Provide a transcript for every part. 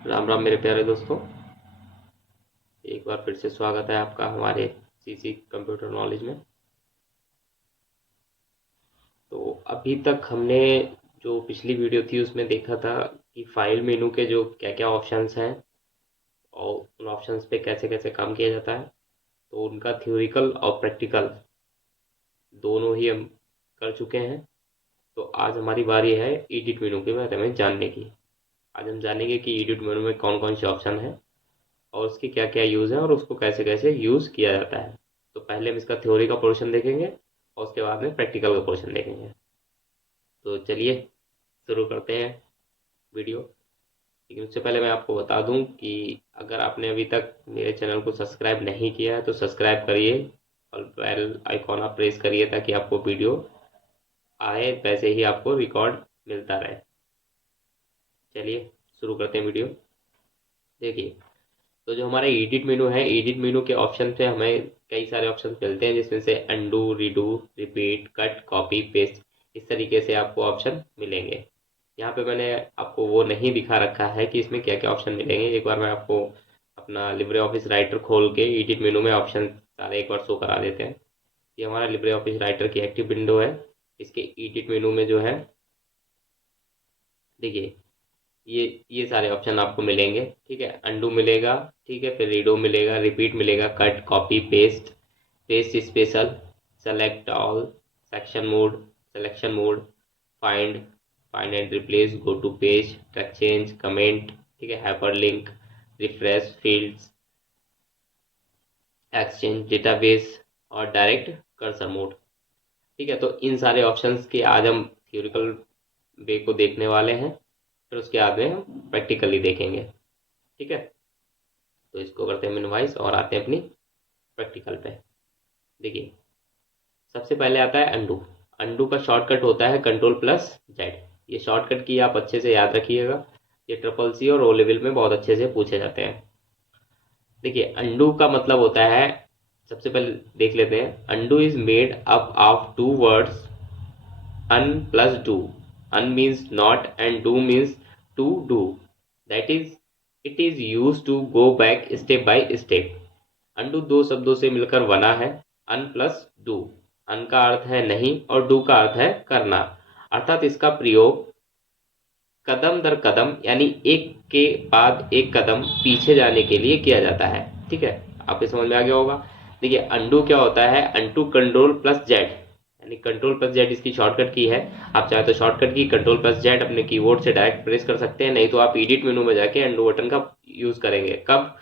राम राम मेरे प्यारे दोस्तों। एक बार फिर से स्वागत है आपका हमारे सीसी कंप्यूटर नॉलेज में। तो अभी तक हमने जो पिछली वीडियो थी उसमें देखा था कि फाइल मेनू के जो क्या क्या ऑप्शंस हैं और उन ऑप्शंस पे कैसे कैसे काम किया जाता है। तो उनका थ्योरिकल और प्रैक्टिकल दोनों ही हम कर चुके हैं। तो आज हमारी बारी है एडिट मेनू के बारे में जानने की। आज हम जानेंगे कि एडिट मेनू में कौन कौन से ऑप्शन हैं और उसके क्या क्या यूज़ है और उसको कैसे कैसे यूज़ किया जाता है। तो पहले हम इसका थ्योरी का पोर्शन देखेंगे और उसके बाद में प्रैक्टिकल का पोर्शन देखेंगे। तो चलिए शुरू करते हैं वीडियो। लेकिन उससे पहले मैं आपको बता दूं कि अगर आपने अभी तक मेरे चैनल को सब्सक्राइब नहीं किया है तो सब्सक्राइब करिए और बेल आइकॉन आप प्रेस करिए ताकि आपको वीडियो आए वैसे ही आपको रिकॉर्ड मिलता रहे। चलिए शुरू करते हैं वीडियो। देखिए, तो जो हमारा एडिट मेनू है, एडिट मेनू के ऑप्शन पे हमें कई सारे ऑप्शन मिलते हैं जिसमें से undo, redo, repeat, cut, copy, paste, इस तरीके से आपको ऑप्शन मिलेंगे। यहाँ पे मैंने आपको वो नहीं दिखा रखा है कि इसमें क्या क्या ऑप्शन मिलेंगे। एक बार मैं आपको अपना लिब्रे ऑफिस राइटर खोल के एडिट मेनू में ऑप्शन सारे एक बार शो करा देते हैं। ये हमारा लिब्रे ऑफिस राइटर की एक्टिव विंडो है। इसके एडिट मेनू में जो है, देखिए, ये सारे ऑप्शन आपको मिलेंगे। ठीक है, अंडू मिलेगा, ठीक है, फिर रीडो मिलेगा, रिपीट मिलेगा, cut, copy, paste, paste special, select all, section mode, selection mode, find, find and replace, go to page, track change, comment, ठीक है, hyperlink, refresh, fields, exchange, database और डायरेक्ट कर्सर मोड। ठीक है, तो इन सारे options के आज हम थ्योरिकल वे को देखने वाले हैं, फिर उसके बाद में हम प्रैक्टिकली देखेंगे। ठीक है, तो इसको करते हैं मिनिमाइज और आते हैं अपनी प्रैक्टिकल पे। देखिए, सबसे पहले आता है अंडू। अंडू का शॉर्टकट होता है कंट्रोल प्लस जेड। ये शॉर्टकट की आप अच्छे से याद रखिएगा। ये ट्रिपल सी और ओ लेवल में बहुत अच्छे से पूछे जाते हैं। देखिए, अंडू का मतलब होता है, सबसे पहले देख लेते हैं। Undo is made up of two words, un plus do. Un means not and do means to do. That is, it is use to go back step by step. Undo दो शब्दों से मिलकर बना है, अन प्लस डू। अन का अर्थ है नहीं और डू का अर्थ है करना। अर्थात इसका प्रयोग कदम दर कदम यानी एक के बाद एक कदम पीछे जाने के लिए किया जाता है। ठीक है, आपके समझ में आ गया होगा। देखिए, अंडू क्या होता है, अंटू कंट्रोल प्लस जेड, यानी कंट्रोल प्लस जेड इसकी शॉर्टकट की है। आप चाहे तो शॉर्टकट की कंट्रोल प्लस जेड अपने कीबोर्ड से डायरेक्ट प्रेस कर सकते हैं, नहीं तो आप एडिट मेनू में जाके अंडू बटन का यूज करेंगे। कब?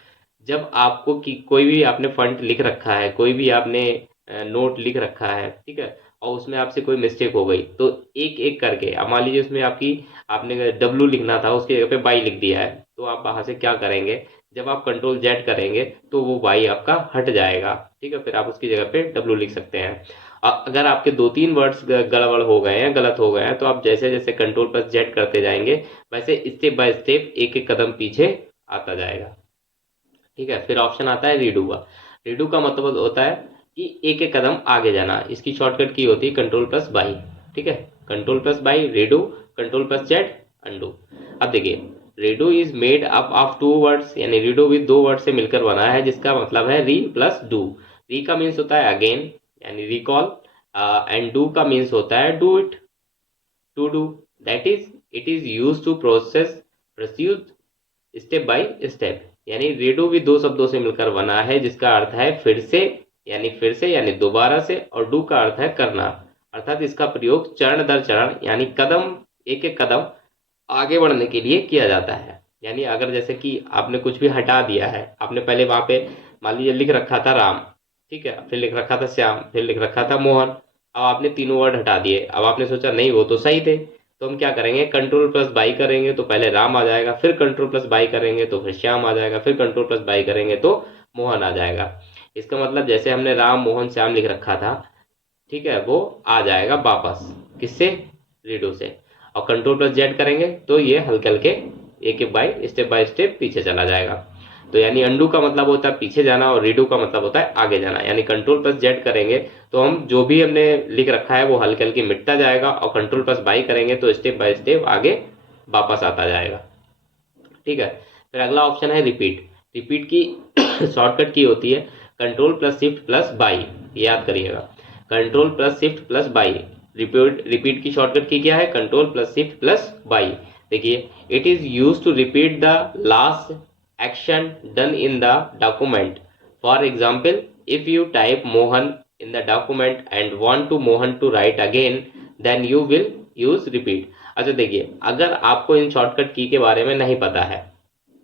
जब आपको कि कोई भी आपने फंट लिख रखा है, कोई भी आपने नोट लिख रखा है, ठीक है, और उसमें आपसे कोई मिस्टेक हो गई तो एक एक करके, अब मान लीजिए उसमें आपकी, आपने डब्लू लिखना था उसकी जगह पे बाई लिख दिया है, तो आप वहां से क्या करेंगे, जब आप कंट्रोल जेड करेंगे तो वो बाई आपका हट जाएगा। ठीक है, फिर आप उसकी जगह पे डब्लू लिख सकते हैं। अगर आपके दो तीन वर्ड्स गड़बड़ हो गए हैं, गलत हो गए हैं, तो आप जैसे जैसे कंट्रोल प्लस जेड करते जाएंगे वैसे स्टेप बाय स्टेप एक एक कदम पीछे आता जाएगा। ठीक है, फिर ऑप्शन आता है रीडू का। रीडू का मतलब होता है कि एक एक कदम आगे जाना। इसकी शॉर्टकट की होती है कंट्रोल प्लस बाई। ठीक है, control plus Y redo, control plus Z undo. अब देखिए, redo is made up of two words, यानी रीडू विद दो वर्ड से मिलकर बना है, जिसका मतलब है री प्लस डू। री का मीन्स होता है अगेन, यानी रिकॉल, एंड डू का मीन्स होता है do it, to do. That is, it is use to process proceed step by step. यानी रेडो भी दो शब्दों से मिलकर बना है जिसका अर्थ है फिर से यानी दोबारा से, और डू का अर्थ है करना। अर्थात इसका प्रयोग चरण दर चरण यानी कदम, एक एक कदम आगे बढ़ने के लिए किया जाता है। यानी अगर जैसे कि आपने कुछ भी हटा दिया है, आपने पहले वहां पे मान लीजिए लिख रखा था राम, ठीक है, फिर लिख रखा था श्याम, फिर लिख रखा था मोहन। अब आपने तीनों वर्ड हटा दिए, अब आपने सोचा नहीं वो तो सही थे, तो हम क्या करेंगे, कंट्रोल प्लस बाई करेंगे तो पहले राम आ जाएगा, फिर कंट्रोल प्लस बाई करेंगे तो फिर श्याम आ जाएगा, फिर कंट्रोल प्लस बाई करेंगे तो मोहन आ जाएगा। इसका मतलब जैसे हमने राम मोहन श्याम लिख रखा था, ठीक है, वो आ जाएगा वापस, किससे, रीडो से। और कंट्रोल प्लस जेड करेंगे तो ये हल्के हल्के एक एक बाय स्टेप पीछे चला जाएगा। तो यानी अंडू का मतलब होता है पीछे जाना और रीडू का मतलब होता है आगे जाना। यानी कंट्रोल प्लस जेड करेंगे तो हम जो भी हमने लिख रखा है वो हल्के हल्के मिटता जाएगा, और कंट्रोल प्लस बाई करेंगे तो स्टेप बाय स्टेप आगे वापस आता जाएगा। ठीक है, फिर अगला ऑप्शन है रिपीट। रिपीट की शॉर्टकट की होती है control plus shift plus Y, याद करिएगा, control plus shift plus Y. Repeat repeat की शॉर्टकट की क्या है, control plus shift plus Y. देखिए, it is use to repeat the last action done in the document. For example, if you type Mohan in the document and want to Mohan to write again, then you will use repeat। अच्छा देखिए, अगर आपको इन shortcut की के बारे में नहीं पता है,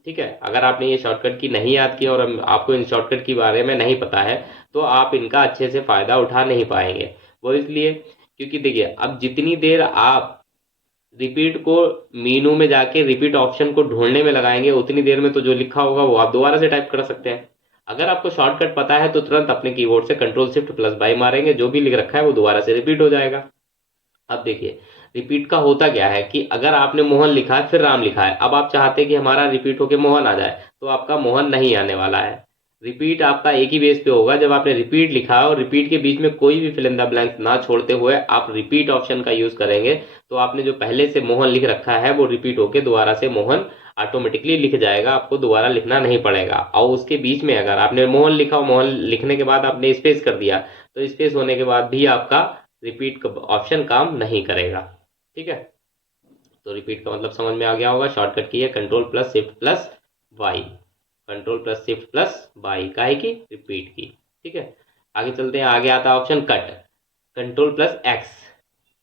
ठीक है, अगर आपने ये शॉर्टकट की नहीं याद की और आपको इन शॉर्टकट के बारे में नहीं पता है, तो आप इनका अच्छे से फायदा उठा नहीं पाएंगे। वो इसलिए क्योंकि देखिए, अब जितनी देर आप रिपीट को मीनू में जाके रिपीट ऑप्शन को ढूंढने में लगाएंगे, उतनी देर में तो जो लिखा होगा वो आप दोबारा से टाइप कर सकते हैं। अगर आपको शॉर्टकट पता है तो तुरंत अपने कीबोर्ड से कंट्रोल शिफ्ट प्लस बाई मारेंगे, जो भी लिख रखा है वो दोबारा से रिपीट हो जाएगा। अब देखिए, रिपीट का होता क्या है कि अगर आपने मोहन लिखा है फिर राम लिखा है, अब आप चाहते हैं कि हमारा रिपीट होके मोहन आ जाए, तो आपका मोहन नहीं आने वाला है। रिपीट आपका एक ही बेस पे होगा, जब आपने रिपीट लिखा और रिपीट के बीच में कोई भी फिल इन द ब्लैंक्स ना छोड़ते हुए आप रिपीट ऑप्शन का यूज करेंगे, तो आपने जो पहले से मोहन लिख रखा है वो रिपीट होके दोबारा से मोहन ऑटोमेटिकली लिख जाएगा, आपको दोबारा लिखना नहीं पड़ेगा। और उसके बीच में अगर आपने मोहन लिखा और मोहन लिखने के बाद आपने स्पेस कर दिया, तो स्पेस होने के बाद भी आपका रिपीट ऑप्शन काम नहीं करेगा। ठीक है, तो रिपीट का मतलब समझ में आ गया होगा। शॉर्टकट की है control plus shift plus Y, control plus shift plus Y, काहे की, रिपीट की। ठीक है, आगे चलते हैं। आगे आता है option cut, control plus x.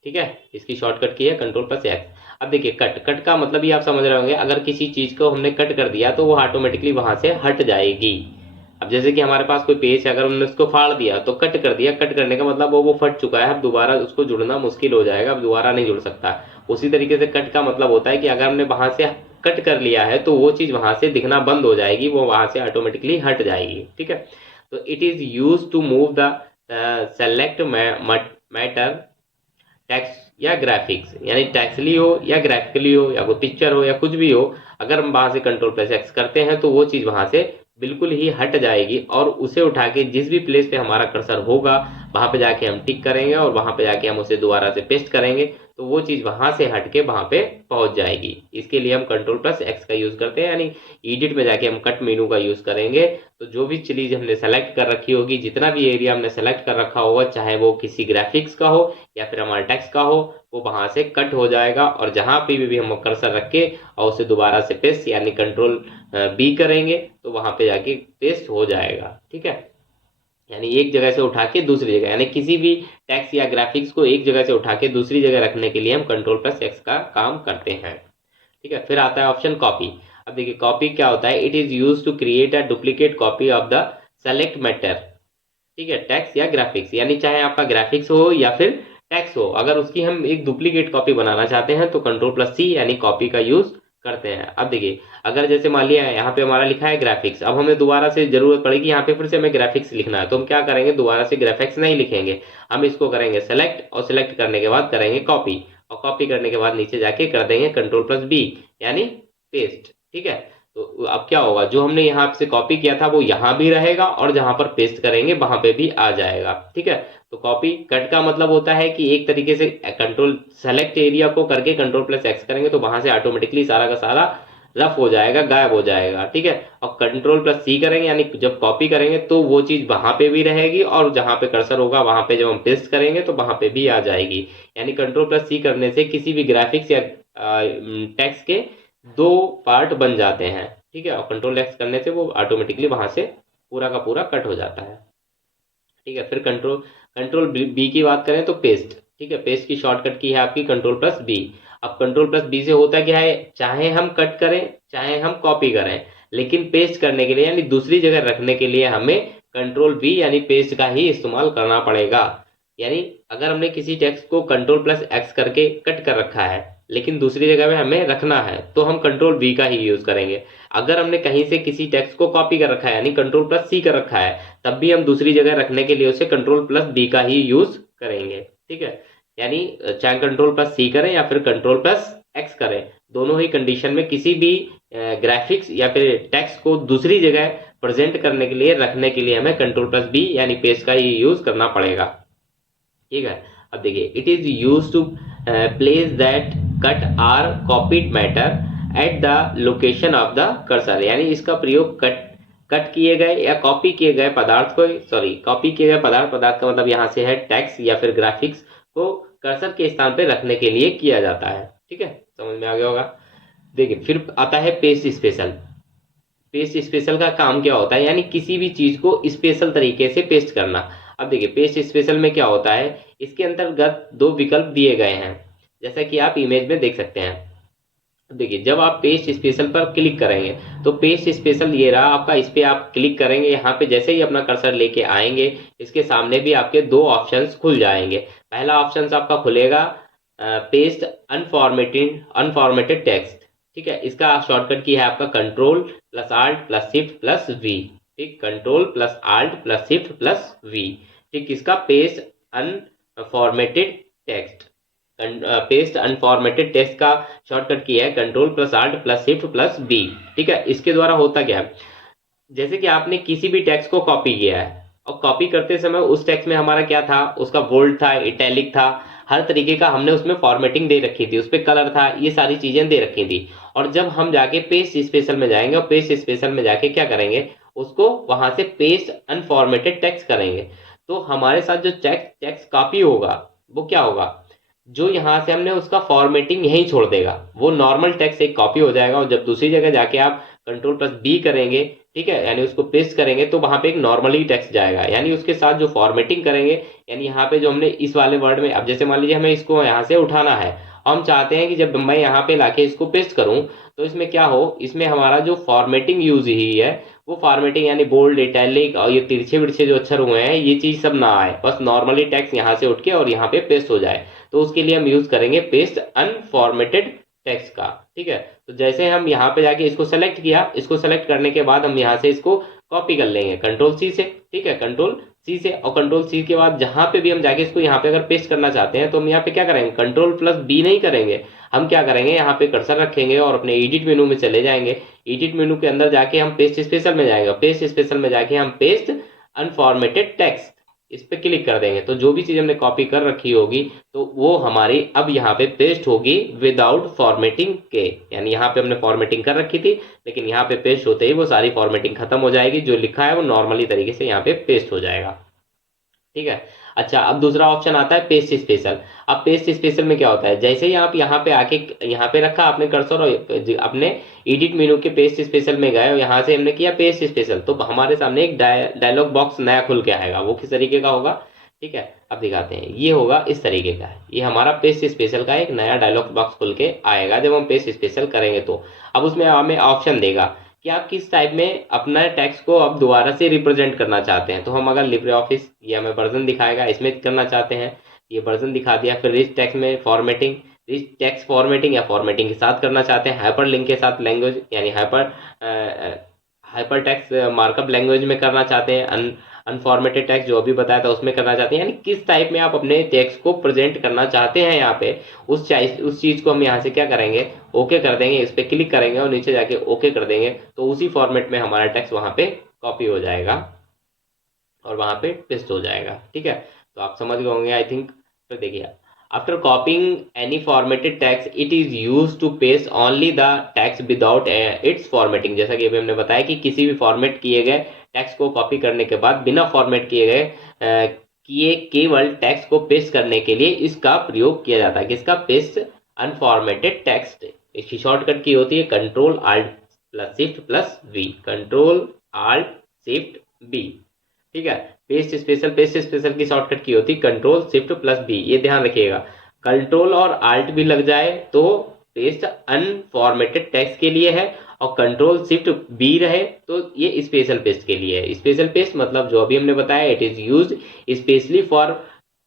ठीक है, इसकी शॉर्टकट की है कंट्रोल प्लस एक्स। अब देखिए, कट कट का मतलब ही आप समझ रहे होंगे, अगर किसी चीज को हमने कट कर दिया तो वो ऑटोमेटिकली वहां से हट जाएगी। अब जैसे कि हमारे पास कोई पेज है, अगर हमने उसको फाड़ दिया तो कट कर दिया, कट करने का मतलब वो फट चुका है, अब दोबारा उसको जुड़ना मुश्किल हो जाएगा, अब दोबारा नहीं जुड़ सकता। उसी तरीके से कट का मतलब होता है कि अगर हमने वहां से कट कर लिया है तो वो चीज वहां से दिखना बंद हो जाएगी, वो वहां से ऑटोमेटिकली हट जाएगी। ठीक है, तो it is use to move the select matter text या ग्राफिक्स, यानी टेक्सली हो या ग्राफिकली हो या कोई पिक्चर हो या कुछ भी हो, अगर हम वहां से कंट्रोल प्लस एक्स करते हैं तो वो चीज वहां से बिल्कुल ही हट जाएगी, और उसे उठा के जिस भी प्लेस पे हमारा कर्सर होगा वहां पे जाके हम टिक करेंगे और वहां पे जाके हम उसे दोबारा से पेस्ट करेंगे, तो वो चीज वहां से हट के वहां पे पहुंच जाएगी। इसके लिए हम कंट्रोल प्लस एक्स का यूज करते हैं, यानी एडिट में जाके हम कट मेनू का यूज करेंगे, तो जो भी चीज हमने सेलेक्ट कर रखी होगी, जितना भी एरिया हमने सेलेक्ट कर रखा होगा, चाहे वो किसी ग्राफिक्स का हो या फिर हमारा टेक्स्ट का हो, वो वहां से कट हो जाएगा, और जहां पे भी हम कर्सर रख के और उसे दोबारा से पेस्ट यानी कंट्रोल बी करेंगे तो वहां पे जाके पेस्ट हो जाएगा। ठीक है, यानी एक जगह से उठा के दूसरी जगह, यानी किसी भी टेक्स्ट या ग्राफिक्स को एक जगह से उठा के दूसरी जगह रखने के लिए हम कंट्रोल प्लस एक्स का काम करते हैं। ठीक है, फिर आता है ऑप्शन कॉपी। अब देखिए, कॉपी क्या होता है, it is use to create a duplicate copy of the select matter. ठीक है, टेक्स्ट या ग्राफिक्स, यानी चाहे आपका ग्राफिक्स हो या फिर टेक्स्ट हो, अगर उसकी हम एक डुप्लीकेट कॉपी बनाना चाहते हैं तो कंट्रोल प्लस सी यानी कॉपी का यूज करते हैं। अब देखिए, अगर जैसे मान लिया यहाँ पे हमारा लिखा है ग्राफिक्स, अब हमें दोबारा से जरूरत पड़ेगी यहाँ पे फिर से हमें ग्राफिक्स लिखना है, तो हम क्या करेंगे, दोबारा से ग्राफिक्स नहीं लिखेंगे, हम इसको करेंगे सेलेक्ट, और सेलेक्ट करने के बाद करेंगे कॉपी, और कॉपी करने के बाद नीचे जाके कर देंगे कंट्रोल प्लस बी यानी पेस्ट। ठीक है, तो अब क्या होगा, जो हमने यहाँ से कॉपी किया था वो यहाँ भी रहेगा और जहां पर पेस्ट करेंगे वहां पे भी आ जाएगा। ठीक है, तो कॉपी कट का मतलब होता है कि एक तरीके से कंट्रोल सेलेक्ट एरिया को करके कंट्रोल प्लस एक्स करेंगे तो वहां से ऑटोमेटिकली सारा का सारा रफ हो जाएगा, गायब हो जाएगा। ठीक है, और कंट्रोल प्लस सी करेंगे यानी जब कॉपी करेंगे तो वो चीज वहां पे भी रहेगी, और जहां पे कर्सर होगा वहां पे जब हम पेस्ट करेंगे तो वहां पे भी आ जाएगी। यानी कंट्रोल प्लस सी करने से किसी भी ग्राफिक्स या टेक्स्ट के दो पार्ट बन जाते हैं। ठीक है, और कंट्रोल एक्स करने से वो ऑटोमेटिकली वहां से पूरा का पूरा कट हो जाता है। ठीक है, फिर कंट्रोल कंट्रोल बी की बात करें तो पेस्ट। ठीक है, पेस्ट की शॉर्टकट की है आपकी कंट्रोल प्लस बी। अब कंट्रोल प्लस बी से होता क्या है, चाहे हम कट करें चाहे हम कॉपी करें, लेकिन पेस्ट करने के लिए यानी दूसरी जगह रखने के लिए हमें कंट्रोल बी यानी पेस्ट का ही इस्तेमाल करना पड़ेगा। यानी अगर हमने किसी टेक्स्ट को कंट्रोल प्लस एक्स करके कट कर रखा है लेकिन दूसरी जगह में हमें रखना है तो हम कंट्रोल बी का ही यूज करेंगे। अगर हमने कहीं से किसी टेक्स्ट को कॉपी कर रखा है यानी कंट्रोल प्लस सी कर रखा है, तब भी हम दूसरी जगह रखने के लिए उसे कंट्रोल प्लस बी का ही यूज करेंगे। ठीक है, यानी चाहे कंट्रोल प्लस सी करें या फिर कंट्रोल प्लस एक्स करें, दोनों ही कंडीशन में किसी भी ग्राफिक्स या फिर टेक्स्ट को दूसरी जगह प्रेजेंट करने के लिए रखने के लिए हमें कंट्रोल प्लस बी यानी पेस्ट का ही यूज करना पड़ेगा। ठीक है, अब देखिए, it is use to place that cut or copied matter at the location of the cursor, यानी इसका प्रयोग कट किए गए या कॉपी किए गए पदार्थ को, कॉपी किए गए पदार्थ का मतलब यहाँ से है टेक्स्ट या फिर ग्राफिक्स को कर्सर के स्थान पे रखने के लिए किया जाता है। ठीक है, समझ में आ गया होगा। देखिए फिर आता है पेस्ट स्पेशल। पेस्ट स्पेशल का काम क्या होता है, यानी किसी भी चीज को स्पेशल तरीके से पेस्ट करना। अब देखिए पेस्ट स्पेशल में क्या होता है, इसके अंतर्गत दो विकल्प दिए गए हैं, जैसा कि आप इमेज में देख सकते हैं। देखिए जब आप पेस्ट स्पेशल पर क्लिक करेंगे तो पेस्ट स्पेशल ये रहा आपका, इस पे आप क्लिक करेंगे, यहाँ पे जैसे ही अपना कर्सर लेके आएंगे इसके सामने भी आपके दो ऑप्शंस खुल जाएंगे। पहला ऑप्शन आपका खुलेगा पेस्ट अनफॉर्मेटेड टेक्स्ट। ठीक है, इसका शॉर्टकट की है आपका control plus alt plus shift plus V. ठीक, control plus alt plus shift plus V. ठीक, इसका paste unformatted text, paste unformatted text का शॉर्टकट की है control plus alt plus shift plus B. ठीक है, इसके द्वारा होता क्या है, जैसे कि आपने किसी भी टेक्स्ट को कॉपी किया है और कॉपी करते समय उस टेक्स्ट में हमारा क्या था, उसका बोल्ड था, इटैलिक था, हर तरीके का हमने उसमें फॉर्मेटिंग दे रखी थी, उस पर कलर था, ये सारी चीजें दे रखी थी। और जब हम जाके पेस्ट स्पेशल में जाएंगे और पेस्ट स्पेशल में जाके क्या करेंगे, उसको वहां से पेस्ट अनफॉर्मेटेड टेक्स्ट करेंगे, तो हमारे साथ जो टेक्स्ट कॉपी होगा वो क्या होगा, जो यहाँ से हमने उसका फॉर्मेटिंग यहीं छोड़ देगा, वो नॉर्मल टेक्स्ट एक कॉपी हो जाएगा। और जब दूसरी जगह जाके आप कंट्रोल प्लस बी करेंगे, ठीक है, यानी उसको पेस्ट करेंगे, तो वहां पे एक नॉर्मली टेक्स्ट जाएगा, यानी उसके साथ जो फॉर्मेटिंग करेंगे, यानी यहाँ पे जो हमने इस वाले वर्ड में, अब जैसे मान लीजिए हमें इसको यहाँ से उठाना है, हम चाहते हैं कि जब मैं यहाँ पे लाके इसको पेस्ट करूं तो इसमें क्या हो, इसमें हमारा जो फॉर्मेटिंग यूज ही है वो फॉर्मेटिंग, यानी बोल्ड इटैलिक और ये तिरछे बिरछे जो अक्षर हुए हैं ये चीज सब ना आए, बस नॉर्मली टेक्स्ट यहाँ से उठ के और यहाँ पे पेस्ट हो जाए। तो उसके लिए हम यूज करेंगे पेस्ट अनफॉर्मेटेड टेक्स्ट का। ठीक है, तो जैसे हम यहाँ पे जाके इसको सेलेक्ट किया, इसको सेलेक्ट करने के बाद हम यहाँ से इसको कॉपी कर लेंगे कंट्रोल सी से। ठीक है, कंट्रोल सी से, और कंट्रोल सी के बाद जहां पे भी हम जाके इसको यहाँ पे अगर पेस्ट करना चाहते हैं तो हम यहाँ पे क्या करेंगे, कंट्रोल प्लस बी नहीं करेंगे, हम क्या करेंगे, यहाँ पे कर्सर रखेंगे और अपने एडिट मेनू में चले जाएंगे। एडिट मेनू के अंदर जाके हम पेस्ट स्पेशल में जाएंगे, पेस्ट स्पेशल में जाके हम पेस्ट अनफॉर्मेटेड टेक्स्ट इस पे क्लिक कर देंगे, तो जो भी चीज हमने कॉपी कर रखी होगी तो वो हमारी अब यहाँ पे पेस्ट होगी विदाउट फॉर्मेटिंग के, यानी यहाँ पे हमने फॉर्मेटिंग कर रखी थी लेकिन यहाँ पे पेस्ट होते ही वो सारी फॉर्मेटिंग खत्म हो जाएगी, जो लिखा है वो नॉर्मली तरीके से यहाँ पे पेस्ट हो जाएगा। ठीक है, अच्छा अब दूसरा ऑप्शन आता है पेस्ट स्पेशल। अब पेस्ट स्पेशल में क्या होता है, जैसे ही आप यहाँ पे आके यहाँ पे रखा आपने कर्सर और अपने एडिट मेनू के पेस्ट स्पेशल में गए और यहाँ से हमने किया पेस्ट स्पेशल, तो हमारे सामने एक डायलॉग बॉक्स नया खुल के आएगा। वो किस तरीके का होगा, ठीक है, अब दिखाते हैं, ये होगा इस तरीके का, ये हमारा पेस्ट स्पेशल का एक नया डायलॉग बॉक्स खुल के आएगा जब हम पेस्ट स्पेशल करेंगे। तो अब उसमें हमें ऑप्शन देगा कि आप किस टाइप में अपना टेक्स्ट को अब दोबारा से रिप्रेजेंट करना चाहते हैं। तो हम अगर लिब्रे ऑफिस, ये हमें वर्जन दिखाएगा, इसमें करना चाहते हैं, ये वर्जन दिखा दिया। फिर रिच टेक्स्ट में फॉर्मेटिंग, रिच टेक्स्ट फॉर्मेटिंग या फॉर्मेटिंग के साथ करना चाहते हैं, हाइपर लिंक के साथ लैंग्वेज यानी हाइपर टेक्स्ट मार्कअप लैंग्वेज में करना चाहते हैं, अनफॉर्मेटेड टेक्स्ट जो अभी बताया था उसमें करना चाहते हैं, यानी किस टाइप में आप अपने टेक्स्ट को प्रेजेंट करना चाहते हैं यहाँ पे, उस चीज को हम यहाँ से क्या करेंगे, ओके कर देंगे, इस पर क्लिक करेंगे और नीचे जाके ओके कर देंगे, तो उसी फॉर्मेट में हमारा टेक्स्ट वहां पे कॉपी हो जाएगा और वहां पे पेस्ट हो जाएगा। ठीक है, तो आप समझ गए होंगे आई थिंक। तो देखिए, after copying any formatted text it is use to paste only the text without its formatting. जैसा कि अभी हमने बताया कि किसी भी फॉर्मेट किए गए टेक्स्ट को कॉपी करने के बाद बिना फॉर्मेट किए गए किए केवल टेक्स्ट को पेस्ट करने के लिए इसका प्रयोग किया जाता है। किसका, पेस्ट अनफॉर्मेटेड टेक्स्ट। इसकी शॉर्टकट की होती है control alt plus shift plus V, control alt shift B. ठीक है, पेस्ट स्पेशल की शॉर्टकट की होती है कंट्रोल शिफ्ट प्लस बी, ये ध्यान रखिएगा। कंट्रोल और आल्ट भी लग जाए तो पेस्ट अनफॉर्मेटेड टेक्स्ट के लिए है, और कंट्रोल शिफ्ट बी रहे तो ये स्पेशल पेस्ट के लिए है। स्पेशल पेस्ट मतलब जो अभी हमने बताया, it is use specially for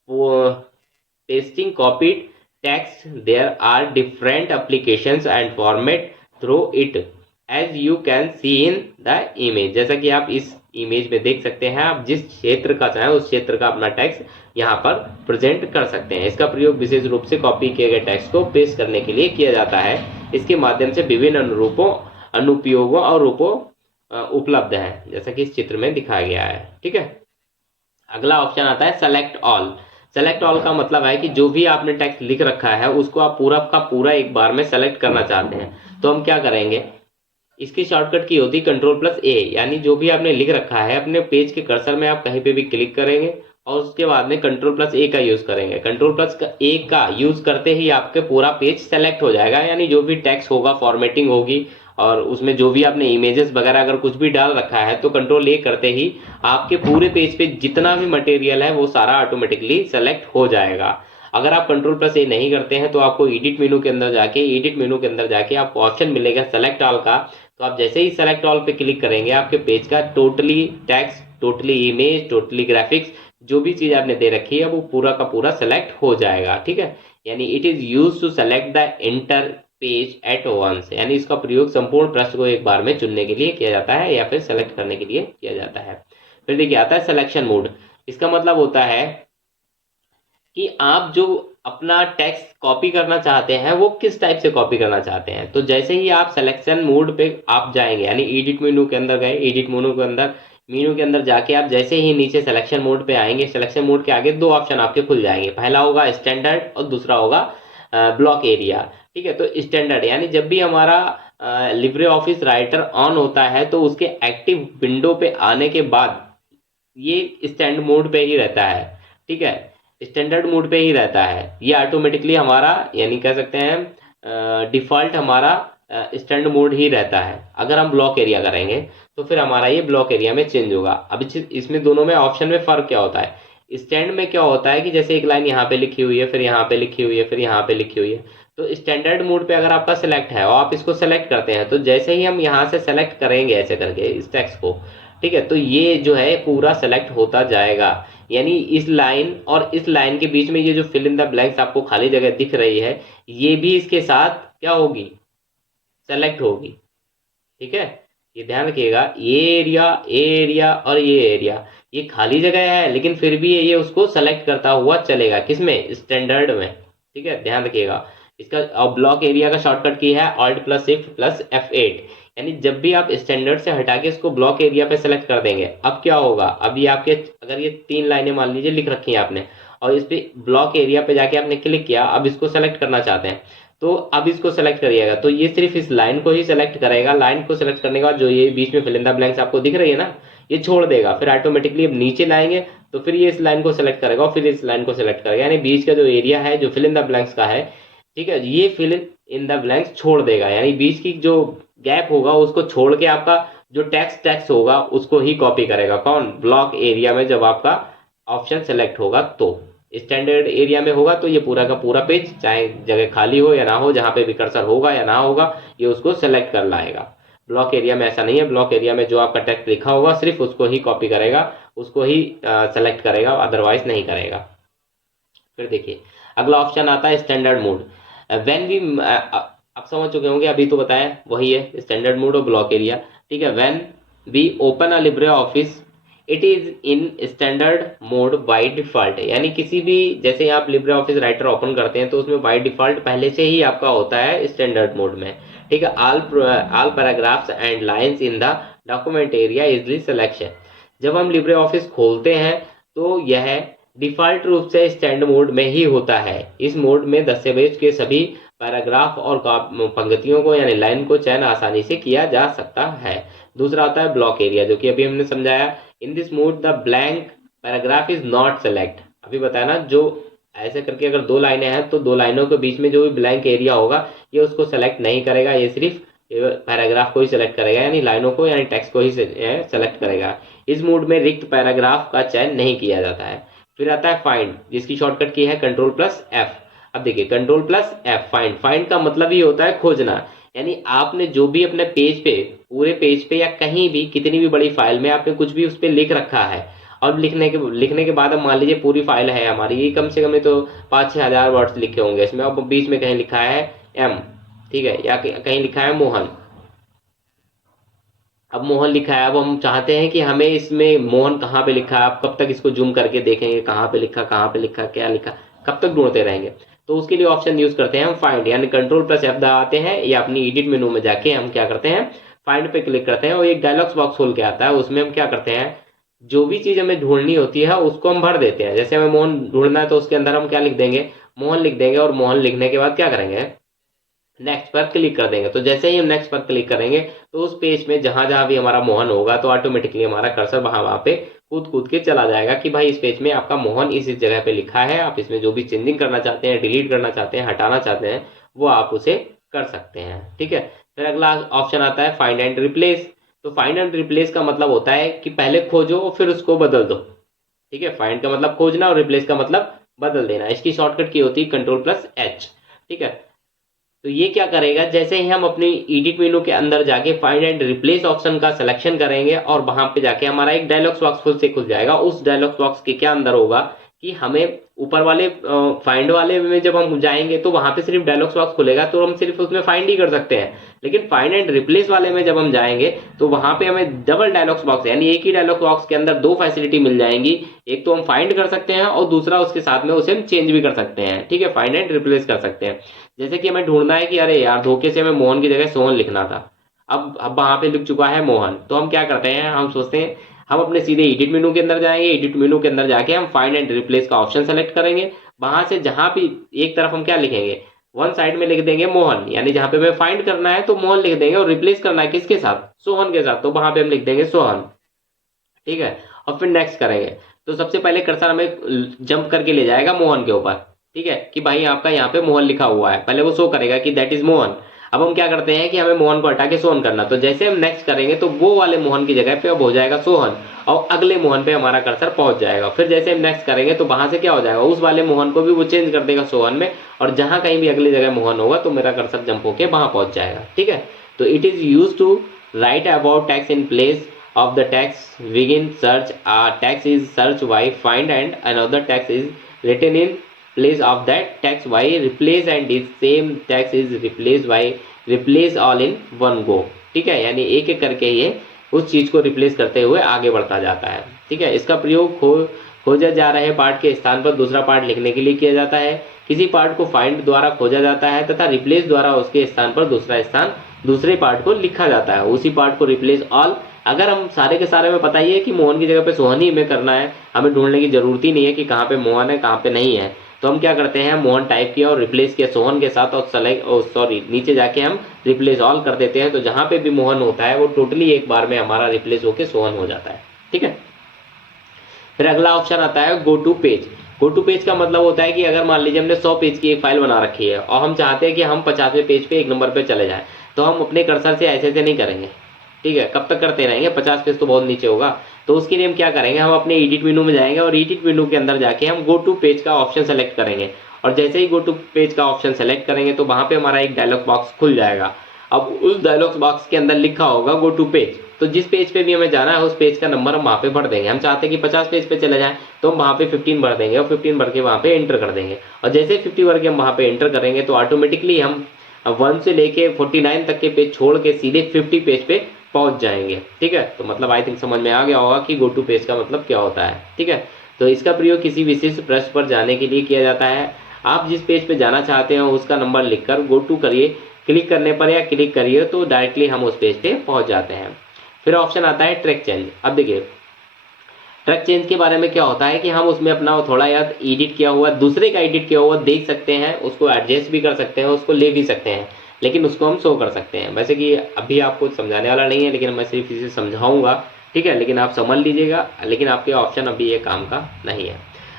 pasting copied text, there are different applications and format through it as you can see in the image. जैसा कि आप इस इमेज में देख सकते हैं, आप जिस क्षेत्र का चाहें उस क्षेत्र का अपना टेक्स्ट यहाँ पर प्रेजेंट कर सकते हैं। इसका प्रयोग विशेष रूप से कॉपी किए गए टेक्स्ट को पेस्ट करने के लिए किया जाता है। इसके माध्यम से विभिन्न अनुप्रयोगों और रूपों उपलब्ध हैं, जैसा कि इस चित्र में दिखाया गया है। ठीक है, अगला ऑप्शन आता है सेलेक्ट ऑल। सेलेक्ट ऑल का मतलब है कि जो भी आपने टेक्स्ट लिख रखा है उसको आप पूरा का पूरा एक बार में सेलेक्ट करना चाहते हैं। तो हम क्या करेंगे, इसकी शॉर्टकट की होती कंट्रोल+A, यानी जो भी आपने लिख रखा है अपने पेज के कर्सर में आप कहीं पे भी क्लिक करेंगे और उसके बाद में कंट्रोल+A का यूज करेंगे। कंट्रोल+A का यूज करते ही आपके पूरा पेज सेलेक्ट हो जाएगा, यानी जो भी टेक्स्ट होगा, फॉर्मेटिंग होगी और उसमें जो भी आपने इमेजेस वगैरह अगर कुछ भी डाल रखा है तो कंट्रोल A करते ही आपके पूरे पेज पे जितना भी मटेरियल है वो सारा ऑटोमेटिकली सेलेक्ट हो जाएगा। अगर आप कंट्रोल+A नहीं करते हैं तो आपको एडिट मेनू के अंदर जाके आपको ऑप्शन मिलेगा सेलेक्ट ऑल का। तो आप जैसे ही सेलेक्ट ऑल पे क्लिक करेंगे आपके पेज का totally text, totally image, totally graphics, जो भी चीज आपने दे रखी है वो पूरा का पूरा सेलेक्ट हो जाएगा। ठीक है, यानी it is use to select the enter page at once, यानी इसका प्रयोग संपूर्ण पृष्ठ को एक बार में चुनने के लिए किया जाता है या फिर सेलेक्ट करने के लिए किया जाता है। फिर देखिए आता है सिलेक्शन मोड। इसका मतलब होता है कि आप जो अपना टेक्स्ट कॉपी करना चाहते हैं वो किस टाइप से कॉपी करना चाहते हैं। तो जैसे ही आप सिलेक्शन मोड पे आप जाएंगे, यानी एडिट मेनू के अंदर गए, एडिट मेनू के अंदर जाके आप जैसे ही नीचे सिलेक्शन मोड पे आएंगे, सिलेक्शन मोड के आगे दो ऑप्शन आपके खुल जाएंगे। पहला होगा स्टैंडर्ड और दूसरा होगा ब्लॉक एरिया। ठीक है, तो स्टैंडर्ड यानी जब भी हमारा लिब्रे ऑफिस राइटर ऑन होता है तो उसके एक्टिव विंडो पे आने के बाद ये स्टैंड मोड पे ही रहता है। ठीक है, स्टैंडर्ड मोड पे ही रहता है ये ऑटोमेटिकली हमारा, यानी कह सकते हैं डिफॉल्ट हमारा स्टैंड मोड ही रहता है। अगर हम ब्लॉक एरिया करेंगे तो फिर हमारा ये ब्लॉक एरिया में चेंज होगा। अब इसमें दोनों में ऑप्शन में फर्क क्या होता है, स्टैंड में क्या होता है कि जैसे एक लाइन यहाँ पे लिखी हुई है, फिर यहाँ पे लिखी हुई है, फिर यहाँ पे लिखी हुई है, तो स्टैंडर्ड मोड पे अगर आपका सिलेक्ट है और आप इसको सेलेक्ट करते हैं तो जैसे ही हम यहाँ से सेलेक्ट करेंगे ऐसे करके इस टेक्स्ट को, ठीक है, तो ये जो है पूरा सेलेक्ट होता जाएगा। यानी इस लाइन और इस लाइन के बीच में ये जो फिल इन द ब्लैंक्स आपको खाली जगह दिख रही है ये भी इसके साथ क्या होगी, सेलेक्ट होगी। ठीक है, ये ध्यान रखिएगा, ये एरिया और ये एरिया ये खाली जगह है लेकिन फिर भी ये उसको सेलेक्ट करता हुआ चलेगा, किसमें, स्टैंडर्ड में। ठीक है, ध्यान रखिएगा इसका। और ब्लॉक एरिया का शॉर्टकट की है Alt+Shift+F8, यानी जब भी आप स्टैंडर्ड से हटा के इसको ब्लॉक एरिया पे सेलेक्ट कर देंगे, अब क्या होगा, अब ये आपके अगर ये 3 लाइनें मान लीजिए लिख रखी हैं आपने और इस पे ब्लॉक एरिया पे जाके आपने क्लिक किया, अब इसको सेलेक्ट करना चाहते हैं तो अब इसको सेलेक्ट करिएगा तो ये सिर्फ इस लाइन को ही सेलेक्ट करेगा। लाइन को सेलेक्ट करने के बाद जो ये बीच में फिल इन द ब्लैंक्स आपको दिख रही है ना, ये छोड़ देगा। फिर ऑटोमेटिकली अब नीचे लाएंगे तो फिर ये इस लाइन को सेलेक्ट करेगा और फिर इस लाइन को सेलेक्ट करेगा, यानी बीच का जो एरिया है जो फिल इन द ब्लैंक्स का है, ठीक है, ये फिल इन द ब्लैंक्स छोड़ देगा, यानी बीच की जो गैप होगा उसको छोड़ के आपका जो टेक्स्ट होगा उसको ही कॉपी करेगा। कौन, ब्लॉक एरिया में जब आपका ऑप्शन सेलेक्ट होगा तो स्टैंडर्ड एरिया में होगा तो ये पूरा का पूरा पेज चाहे जगह खाली हो या ना हो, जहां पे भी कर्सर होगा या ना होगा ये उसको सेलेक्ट कर लाएगा। ब्लॉक एरिया में ऐसा नहीं है, ब्लॉक एरिया में जो आपका टेक्स्ट लिखा होगा सिर्फ उसको ही कॉपी करेगा, उसको ही सेलेक्ट करेगा, अदरवाइज नहीं करेगा। फिर देखिए अगला ऑप्शन आता है स्टैंडर्ड मोड। व्हेन वी आप समझ चुके होंगे, अभी तो बताया वही है स्टैंडर्ड मोड और ब्लॉक एरिया। ठीक है, when we open a LibreOffice it is in standard mode by default, यानी किसी भी, जैसे आप लिब्रे ऑफिस राइटर ओपन करते हैं तो उसमें बाय डिफॉल्ट पहले से ही आपका होता है स्टैंडर्ड मोड में। ठीक है, all paragraphs and lines in the document area easily selection. जब हम लिब्रे ऑफिस खोलते हैं तो यह डिफॉल्ट रूप से स्टैंड मोड में ही होता है। इस मोड में दस्तावेज के सभी पैराग्राफ और पंक्तियों को यानी लाइन को चयन आसानी से किया जा सकता है। दूसरा आता है ब्लॉक एरिया, जो कि अभी हमने समझाया, in this mode the blank paragraph is not select. अभी बताया ना, जो ऐसे करके अगर 2 लाइनें हैं तो 2 लाइनों के बीच में जो भी ब्लैंक एरिया होगा ये उसको सेलेक्ट नहीं करेगा, ये सिर्फ पैराग्राफ को ही सेलेक्ट करेगा, यानी लाइनों को यानी टेक्स्ट को ही सेलेक्ट करेगा। इस मोड में रिक्त पैराग्राफ का चयन नहीं किया जाता है। फिर आता है फाइंड, जिसकी शॉर्टकट की है Ctrl+F। अब देखिए Ctrl+F, फाइंड का मतलब ही होता है खोजना, यानी आपने जो भी अपने पेज पे, पूरे पेज पे या कहीं भी कितनी भी बड़ी फाइल में आपने कुछ भी उस पर लिख रखा है और लिखने के बाद अब मान लीजिए पूरी फाइल है हमारी, ये कम से कम तो 5-6 हजार वर्ड्स लिखे होंगे इसमें, अब बीच में कहीं लिखा है M, ठीक है, या कहीं लिखा है मोहन। अब मोहन लिखा है, अब हम चाहते हैं कि हमें इसमें मोहन कहाँ पे लिखा है, आप कब तक इसको जूम करके देखेंगे, कहाँ पे लिखा, कहाँ पे लिखा, क्या लिखा, कब तक ढूंढते रहेंगे। तो उसके लिए ऑप्शन यूज करते हैं हम फाइंड, यानी Ctrl+F दबाते हैं या अपनी एडिट मेनू में जाके हम क्या करते हैं, फाइंड पे क्लिक करते हैं और एक डायलॉग्स बॉक्स खोल के आता है। उसमें हम क्या करते हैं, जो भी चीज हमें ढूंढनी होती है उसको हम भर देते हैं। जैसे हमें मोहन ढूंढना है तो उसके अंदर हम क्या लिख देंगे, मोहन लिख देंगे और मोहन लिखने के बाद क्या करेंगे, नेक्स्ट पर क्लिक कर देंगे। तो जैसे ही हम नेक्स्ट पर क्लिक करेंगे तो उस पेज में जहां जहां भी हमारा मोहन होगा तो ऑटोमेटिकली हमारा कर्सर वहां वहां पे कूद कूद के चला जाएगा कि भाई इस पेज में आपका मोहन इस जगह पे लिखा है, आप इसमें जो भी चेंजिंग करना चाहते हैं, डिलीट करना चाहते हैं, हटाना चाहते हैं, वो आप उसे कर सकते हैं। ठीक है। फिर अगला ऑप्शन आता है फाइंड एंड रिप्लेस। तो फाइंड एंड रिप्लेस का मतलब होता है कि पहले खोजो और फिर उसको बदल दो। ठीक है। फाइंड का मतलब खोजना और रिप्लेस का मतलब बदल देना। इसकी शॉर्टकट की होती है Ctrl+H। ठीक है। तो ये क्या करेगा, जैसे ही हम अपनी एडिट मेनू के अंदर जाके फाइंड एंड रिप्लेस ऑप्शन का सिलेक्शन करेंगे और वहां पे जाके हमारा एक डायलॉग बॉक्स खुद से खुल जाएगा। उस डायलॉग बॉक्स के क्या अंदर होगा कि हमें ऊपर वाले फाइंड वाले में जब हम जाएंगे तो वहां पे सिर्फ डायलॉग बॉक्स खुलेगा, तो हम सिर्फ उसमें फाइंड ही कर सकते हैं। लेकिन फाइंड एंड रिप्लेस वाले में जब हम जाएंगे तो वहां पे हमें डबल डायलॉग बॉक्स, यानी एक ही डायलॉग बॉक्स के अंदर दो फैसिलिटी मिल जाएंगी। एक तो हम फाइंड कर सकते हैं और दूसरा उसके साथ में उसे हम चेंज भी कर सकते हैं। ठीक है। फाइंड एंड रिप्लेस कर सकते हैं। जैसे कि हमें ढूंढना है कि अरे यार धोखे से हमें मोहन की जगह सोहन लिखना था, अब वहां पे लिख चुका है मोहन, तो हम क्या करते हैं, हम सोचते हैं हम अपने सीधे एडिट मेनू के अंदर जाएंगे। एडिट मेनू के अंदर जाके हम फाइंड एंड रिप्लेस का ऑप्शन सेलेक्ट करेंगे। वहां से जहां भी एक तरफ हम क्या लिखेंगे, वन साइड में लिख देंगे मोहन, यानी जहां पे हमें फाइंड करना है तो मोहन लिख देंगे और रिप्लेस करना है किसके साथ, सोहन के साथ, तो वहां पे हम लिख देंगे सोहन। ठीक है। और फिर नेक्स्ट करेंगे तो सबसे पहले कर्सर हमें जंप करके ले जाएगा मोहन के ऊपर। ठीक है, कि भाई आपका यहाँ पे मोहन लिखा हुआ है, पहले वो शो करेगा कि दैट इज मोहन। अब हम क्या करते हैं कि हमें मोहन को हटा के सोहन करना, तो जैसे हम नेक्स्ट करेंगे तो वो वाले मोहन की जगह पे अब हो जाएगा सोहन और अगले मोहन पे हमारा कर्सर पहुंच जाएगा। फिर जैसे हम नेक्स्ट करेंगे तो वहां से क्या हो जाएगा, उस वाले मोहन को भी वो चेंज कर देगा सोहन में, और जहां कहीं भी अगली जगह मोहन होगा तो मेरा कर्सर जंप होके वहां पहुंच जाएगा। ठीक है। तो it is use to write about text in place of the text begin search. Text is search y find and another text is written in place of that text y replace and this same text is replace y replace all in one go। ठीक है, यानी एक एक करके ये उस चीज को रिप्लेस करते हुए आगे बढ़ता जाता है। ठीक है। इसका प्रयोग खोजा जा रहे पार्ट के स्थान पर दूसरा पार्ट लिखने के लिए किया जाता है। किसी पार्ट को फाइंड द्वारा खोजा जाता है तथा रिप्लेस द्वारा उसके स्थान पर दूसरा स्थान दूसरे पार्ट को लिखा जाता है। उसी पार्ट को रिप्लेस ऑल, अगर हम सारे के सारे में पता ही है कि मोहन की जगह पे सोहन ही में करना है, हमें ढूंढने की जरूरत ही नहीं है कि कहाँ पे मोहन है कहाँ पे नहीं है, तो हम क्या करते हैं, मोहन टाइप किया और रिप्लेस किया सोहन के साथ और सॉरी नीचे जाके हम रिप्लेस ऑल कर देते हैं। तो जहां पे भी मोहन होता है वो टोटली एक बार में हमारा रिप्लेस होके सोहन हो जाता है। ठीक है। फिर अगला ऑप्शन आता है go to page. Go to page का मतलब होता है कि अगर मान लीजिए हमने 100 पेज की एक फाइल बना रखी है और हम चाहते हैं कि हम 50वें पेज पे एक नंबर पे चले जाएं, तो हम अपने कर्सर से ऐसे ऐसे नहीं करेंगे। ठीक है, कब तक करते रहेंगे, 50 पेज तो बहुत नीचे होगा। तो उसके लिए हम क्या करेंगे, हम अपने एडिट मेनू में जाएंगे और एडिट मेनू के अंदर जाके हम गो टू पेज का ऑप्शन सेलेक्ट करेंगे। और जैसे ही गो टू पेज का ऑप्शन सेलेक्ट करेंगे तो वहां पे हमारा एक डायलॉग बॉक्स खुल जाएगा। अब उस डायलॉग बॉक्स के अंदर लिखा होगा गो टू पेज, तो जिस पेज पे भी हमें जाना है उस पेज का नंबर हम वहां पे भर देंगे। हम चाहते हैं कि 50 पेज पे चले जाएं तो हम वहां पे 15 भर देंगे और 15 भर के वहां पे एंटर कर देंगे। और जैसे 50 भर के हम वहां पे एंटर करेंगे तो ऑटोमेटिकली हम 1 से लेके 49 तक के पेज छोड़ के सीधे 50 पेज पे पहुंच जाएंगे। ठीक है। तो मतलब आई थिंक समझ में आ गया होगा कि गो टू पेज का मतलब क्या होता है। ठीक है। तो इसका प्रयोग किसी विशेष पृष्ठ पर जाने के लिए किया जाता है। आप जिस पेज पे जाना चाहते हैं उसका नंबर लिखकर गो टू करिए, क्लिक करने पर या क्लिक करिए तो डायरेक्टली हम उस पेज पे पहुंच जाते हैं। फिर ऑप्शन आता है ट्रैक चेंज। अब देखिए ट्रैक चेंज के बारे में क्या होता है कि हम उसमें अपना थोड़ा यार एडिट किया हुआ, दूसरे का एडिट किया हुआ देख सकते हैं, उसको एडजस्ट भी कर सकते हैं, उसको ले भी सकते हैं, लेकिन उसको हम शो कर सकते हैं। वैसे कि अभी आपको समझाने वाला नहीं है, लेकिन मैं सिर्फ इसे समझाऊंगा। ठीक है, लेकिन आप समझ लीजिएगा, लेकिन आपके ऑप्शन अभी ये काम का नहीं है।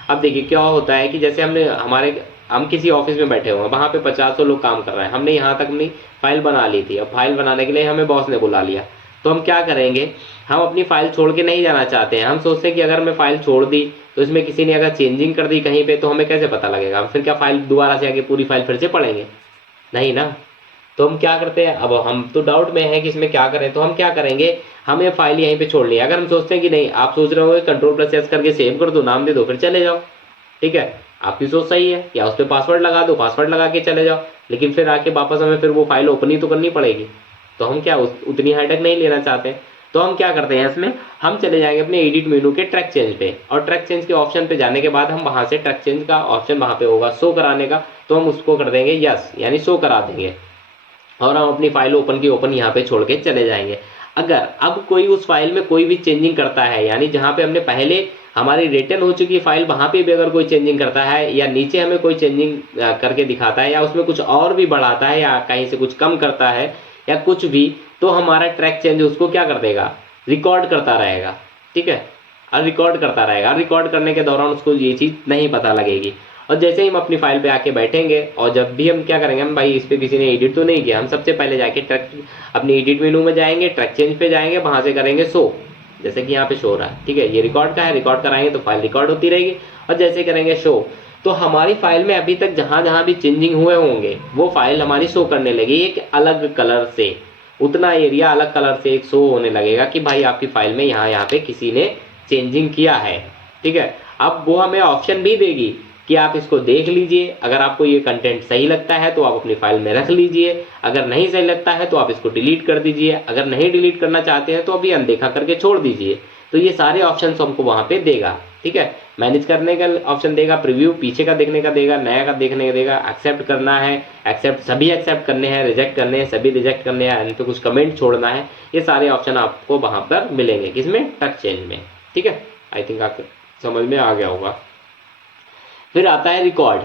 अब देखिए क्या होता है कि जैसे हम किसी ऑफिस में बैठे हुए हैं, वहां पे 50 लोग काम कर रहे हैं, हमने यहाँ तक अपनी फाइल बना ली थी। अब फाइल बनाने के लिए हमें बॉस ने बुला लिया, तो हम क्या करेंगे, हम अपनी फाइल छोड़ के नहीं जाना चाहते हैं। हम सोचते हैं कि अगर मैं फाइल छोड़ दी तो इसमें किसी ने अगर चेंजिंग कर दी कहीं पे तो हमें कैसे पता लगेगा, फिर क्या फाइल दोबारा से आके पूरी फाइल फिर से पढ़ेंगे, नहीं ना। तो हम क्या करते हैं, अब हम तो डाउट में है कि इसमें क्या करें, तो हम क्या करेंगे, हमें फाइल यहीं पे छोड़ लिया। अगर हम सोचते हैं कि नहीं, आप सोच रहे हो Ctrl+S करके सेव कर दो, नाम दे दो, फिर चले जाओ। ठीक है, आपकी सोच सही है, या उस पर पासवर्ड लगा दो, पासवर्ड लगा के चले जाओ, लेकिन फिर आके वापस हमें फिर वो फाइल ओपन ही तो करनी पड़ेगी। तो हम क्या उतनी हाईटेक नहीं लेना चाहते। तो हम क्या करते हैं इसमें, हम चले जाएंगे अपने एडिट मेनू के ट्रैक चेंज पे, और ट्रैक चेंज के ऑप्शन पे जाने के बाद हम वहां से ट्रैक चेंज का ऑप्शन वहां पे होगा शो कराने का, तो हम उसको कर देंगे यस, यानी शो करा देंगे, और हम अपनी फाइल ओपन की ओपन यहाँ पे छोड़ के चले जाएंगे। अगर अब कोई उस फाइल में कोई भी चेंजिंग करता है, यानी जहाँ पे हमने पहले हमारी रिटर्न हो चुकी फाइल वहाँ पे भी अगर कोई चेंजिंग करता है या नीचे हमें कोई चेंजिंग करके दिखाता है या उसमें कुछ और भी बढ़ाता है या कहीं से कुछ कम करता है या कुछ भी, तो हमारा ट्रैक चेंज उसको क्या कर देगा, रिकॉर्ड करता रहेगा। ठीक है, और रिकॉर्ड करता रहेगा। रिकॉर्ड करने के दौरान उसको ये चीज़ नहीं पता लगेगी। और जैसे ही हम अपनी फाइल पे आके बैठेंगे और जब भी हम क्या करेंगे, हम भाई इस पे किसी ने एडिट तो नहीं किया, हम सबसे पहले जाके ट्रैक अपनी एडिट मेनू में जाएंगे, ट्रैक चेंज पे जाएंगे, वहां से करेंगे शो, जैसे कि यहाँ पे शो हो रहा है। ठीक है, ये रिकॉर्ड का है, रिकॉर्ड कराएंगे तो फाइल रिकॉर्ड होती रहेगी। और जैसे करेंगे शो, तो हमारी फाइल में अभी तक जहां जहां भी चेंजिंग हुए होंगे वो फाइल हमारी शो करने लगी एक अलग कलर से। उतना एरिया अलग कलर से एक शो होने लगेगा कि भाई आपकी फाइल में यहाँ पे किसी ने चेंजिंग किया है। ठीक है, अब वो हमें ऑप्शन भी देगी कि आप इसको देख लीजिए, अगर आपको ये कंटेंट सही लगता है तो आप अपनी फाइल में रख लीजिए, अगर नहीं सही लगता है तो आप इसको डिलीट कर दीजिए, अगर नहीं डिलीट करना चाहते हैं तो अभी अनदेखा करके छोड़ दीजिए। तो ये सारे ऑप्शन हमको वहां पे देगा। ठीक है, मैनेज करने का ऑप्शन देगा, प्रीव्यू पीछे का देखने का देगा, नया का देखने का देगा, एक्सेप्ट करना है, एक्सेप्ट सभी एक्सेप्ट करने हैं, रिजेक्ट करने हैं सभी रिजेक्ट करने हैं, इन पे कुछ कमेंट छोड़ना है, ये सारे ऑप्शन आपको वहां पर मिलेंगे। किसमें, टच चेंज में। ठीक है, आई थिंक आपको समझ में आ गया होगा। फिर आता है रिकॉर्ड।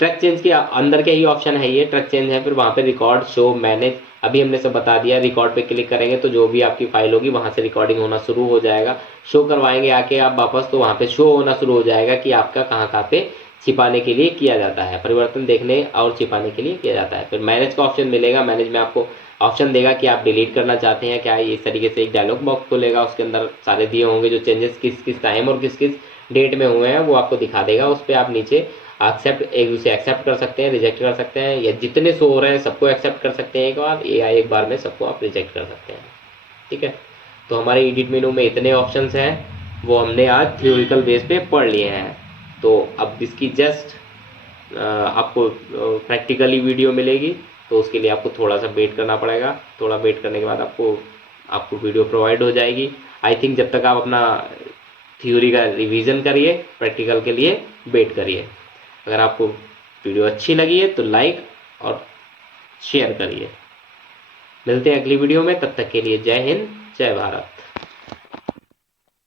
ट्रैक चेंज के अंदर के ही ऑप्शन है ये, ट्रैक चेंज है, फिर वहां पे रिकॉर्ड, शो, मैनेज, अभी हमने सब बता दिया। रिकॉर्ड पे क्लिक करेंगे तो जो भी आपकी फाइल होगी वहां से रिकॉर्डिंग होना शुरू हो जाएगा। शो करवाएंगे आके आप वापस, तो वहां पे शो होना शुरू हो जाएगा कि आपका कहाँ कहाँ पे छिपाने के लिए किया जाता है, परिवर्तन देखने और छिपाने के लिए किया जाता है। फिर मैनेज का ऑप्शन मिलेगा, मैनेज में आपको ऑप्शन देगा कि आप डिलीट करना चाहते हैं क्या, इस तरीके से एक डायलॉग बॉक्स खुलेगा, उसके अंदर सारे दिए होंगे जो चेंजेस किस किस टाइम और किस किस डेट में हुए हैं वो आपको दिखा देगा। उस पर आप नीचे एक्सेप्ट, एक दूसरे एक्सेप्ट कर सकते हैं, रिजेक्ट कर सकते हैं, या जितने शो हो रहे हैं सबको एक्सेप्ट कर सकते हैं एक बार, या एक बार में सबको आप रिजेक्ट कर सकते हैं। ठीक है, तो हमारे एडिट मेनू में इतने ऑप्शंस हैं, वो हमने आज थ्योरिकल बेस पे पढ़ लिए हैं। तो अब इसकी जस्ट आपको प्रैक्टिकली वीडियो मिलेगी, तो उसके लिए आपको थोड़ा सा वेट करना पड़ेगा। थोड़ा वेट करने के बाद आपको आपको वीडियो प्रोवाइड हो जाएगी। आई थिंक जब तक आप अपना थ्योरी का रिवीजन करिए, प्रैक्टिकल के लिए वेट करिए। अगर आपको वीडियो अच्छी लगी है तो लाइक और शेयर करिए। मिलते हैं अगली वीडियो में, तब तक के लिए जय हिंद, जय भारत।